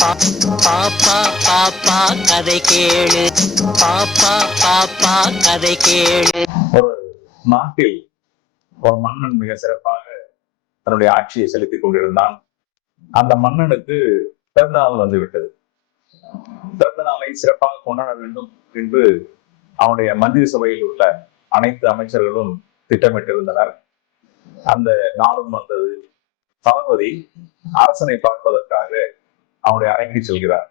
பாப்பா பாப்பா கதை கேளு. பாப்பா பாப்பா கதை கேளு. ஒரு நாட்டில் ஒரு மன்னன் மிக சிறப்பாக தன்னுடைய ஆட்சியை செலுத்திக் கொண்டிருந்தான். அந்த மன்னனுக்கு பிறந்த நாள் வந்து விட்டது பிறந்த நாளை சிறப்பாக கொண்டாட வேண்டும் என்று அவனுடைய மந்திரி சபையில் உள்ள அனைத்து அமைச்சர்களும் திட்டமிட்டிருந்தனர். அந்த நாளும் வந்தது. தளபதி அரசனை பார்ப்பதற்காக அவனுடைய அறைக்கு செல்கிறார்.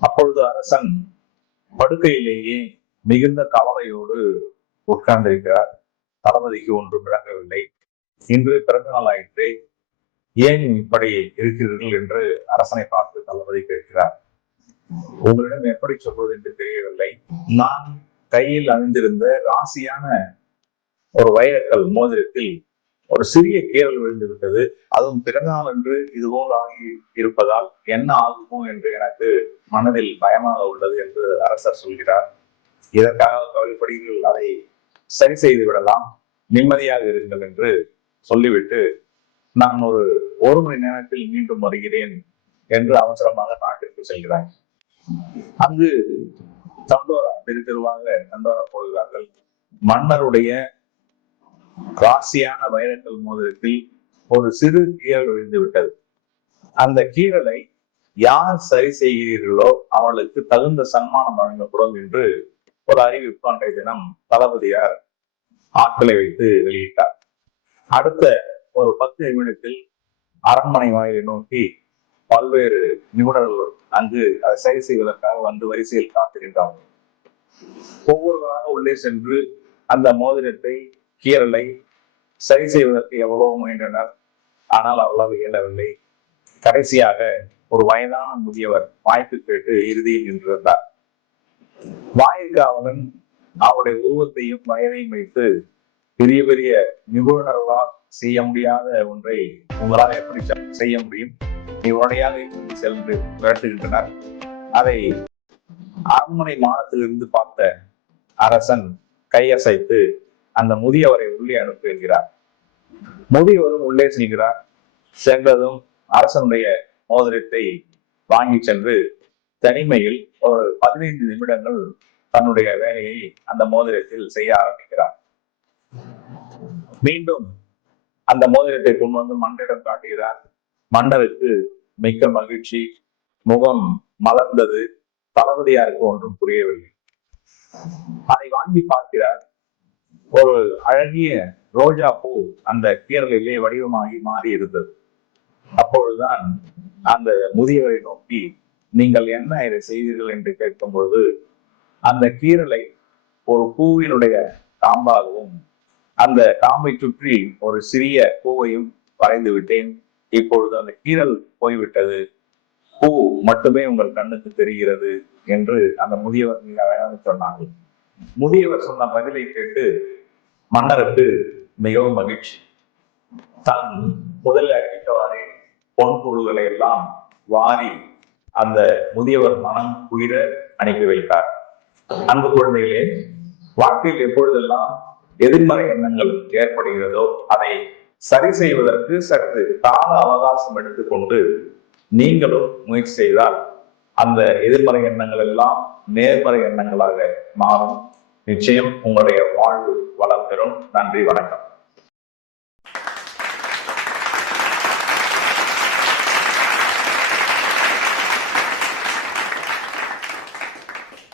அப்பொழுது அரசன் படுக்கையிலேயே மிகுந்த கவலையோடு உட்கார்ந்திருக்கிறார். தளபதிக்கு ஒன்றும் விளங்கவில்லை. இன்று பிறந்த நாள் ஆயிற்று ஏன் இப்படி இருக்கிறீர்கள் என்று அரசனை பார்த்து தளபதி கேட்கிறார். உங்களிடம் எப்படி சொல்வது என்று தெரியவில்லை. நான் கையில் அணிந்திருந்த ராசியான ஒரு வைரக்கல் மோதிரத்தில் ஒரு சிறிய கீறல் விழுந்து விட்டது அதுவும் பிறந்த நாள் என்று இதுபோல் ஆகி இருப்பதால் என்ன ஆகுமோ என்று எனக்கு மனதில் பயமாக உள்ளது என்று அரசர் சொல்கிறார். இதற்காக கவலைப்படுகிறீர்கள் அதை சரி செய்து விடலாம். நிம்மதியாக இருங்கள் என்று சொல்லிவிட்டு நான் ஒரு ஒரு மணி நேரத்தில் மீண்டும் வருகிறேன் என்று அவசரமாக நாட்டிற்கு செல்கிறார். அங்கு தண்டோரா தெரு தெருவாக தண்டோரா போகிறார்கள் மன்னருடைய ராசியான வைரக்கல் மோதிரத்தில் ஒரு சிறு கீறல் விழுந்து விட்டது. அந்த கீழலை யார் சரி செய்கிறீர்களோ அவளுக்கு தகுந்த சன்மானம் வழங்கப்படும் என்று ஒரு அறிவிப்பு அன்றைய தினம் தளபதியார் ஆட்களை வைத்து வெளியிட்டார். அடுத்த ஒரு பத்து நிமிடத்தில் அரண்மனை வாயிலை நோக்கி பல்வேறு நிபுணர்கள் அங்கு அதை சரி செய்வதற்காக வந்து வரிசையில் காத்திருந்தார்கள் ஒவ்வொருவராக உள்ளே சென்று அந்த மோதிரத்தை கீறலை சரி செய்வதற்கு எவ்வளவு முயன்றனர். ஆனால் அவ்வளவு இயலவில்லை. கடைசியாக ஒரு வயதான முதியவர் வாய்ப்பு கேட்டு இறுதியில் நின்றிருந்தார். வாயிற்காவலன் அவருடைய உருவத்தையும் வயதையும் வைத்து பெரிய பெரிய நிபுணர்களால் செய்ய முடியாத ஒன்றை உங்களால் எப்படி செய்ய முடியும்? நீ உடனடியாக சென்று விரட்டுகின்றனர். அதை அரண்மனை மாடத்திலிருந்து பார்த்த அரசன் கையசைத்து அந்த முதியவரை உள்ளே அனுப்புகிறார். முதியவரும் உள்ளே செல்கிறார். சென்றதும் அரசனுடைய மோதிரத்தை வாங்கி சென்று தனிமையில் ஒரு பதினைந்து நிமிடங்கள் தன்னுடைய வேலையை அந்த மோதிரத்தில் செய்ய ஆரம்பிக்கிறார். மீண்டும் அந்த மோதிரத்தை கொண்டு வந்து மன்னரிடம் காட்டுகிறார். மன்னருக்கு மிக்க மகிழ்ச்சி. முகம் மலர்ந்தது. தளபதியாருக்கு ஒன்றும் புரியவில்லை. அதை வாங்கி பார்க்கிறார். ஒரு அழகிய ரோஜா பூ அந்த கீரலிலே வடிவமாகி மாறி இருந்தது அப்பொழுதுதான் அந்த முதியவரை நோக்கி நீங்கள் என்ன இதை செய்தீர்கள்? என்று கேட்கும் பொழுது அந்த கீரலை ஒரு பூவினுடைய காம்பாகவும் அந்த காம்பை சுற்றி ஒரு சிறிய பூவையும் வரைந்து விட்டேன். இப்பொழுது அந்த கீரல் போய்விட்டது. பூ மட்டுமே உங்கள் கண்ணுக்கு தெரிகிறது என்று அந்த முதியவர் மிக அழகாக சொன்னார்கள். முதியவர் சொன்ன பதிலை கேட்டு மன்னருக்கு மிகவும் மகிழ்ச்சி. தன் முதலில் அறிவித்தவாறே பொன் பொருள்களை எல்லாம் வாரி அந்த முதியவர் மனம் உயிர அனுப்பி வைத்தார். அன்பு குழந்தைகளே வாழ்க்கையில் எப்பொழுதெல்லாம் எதிர்மறை எண்ணங்கள் ஏற்படுகிறதோ அதை சரி செய்வதற்கு சற்று கால அவகாசம் எடுத்துக்கொண்டு நீங்களும் முயற்சி செய்தால் அந்த எதிர்மறை எண்ணங்கள் எல்லாம் நேர்மறை எண்ணங்களாக மாறும். நிச்சயம் உங்களுடைய வாழ்வு வளம் பெறும். நன்றி வணக்கம்.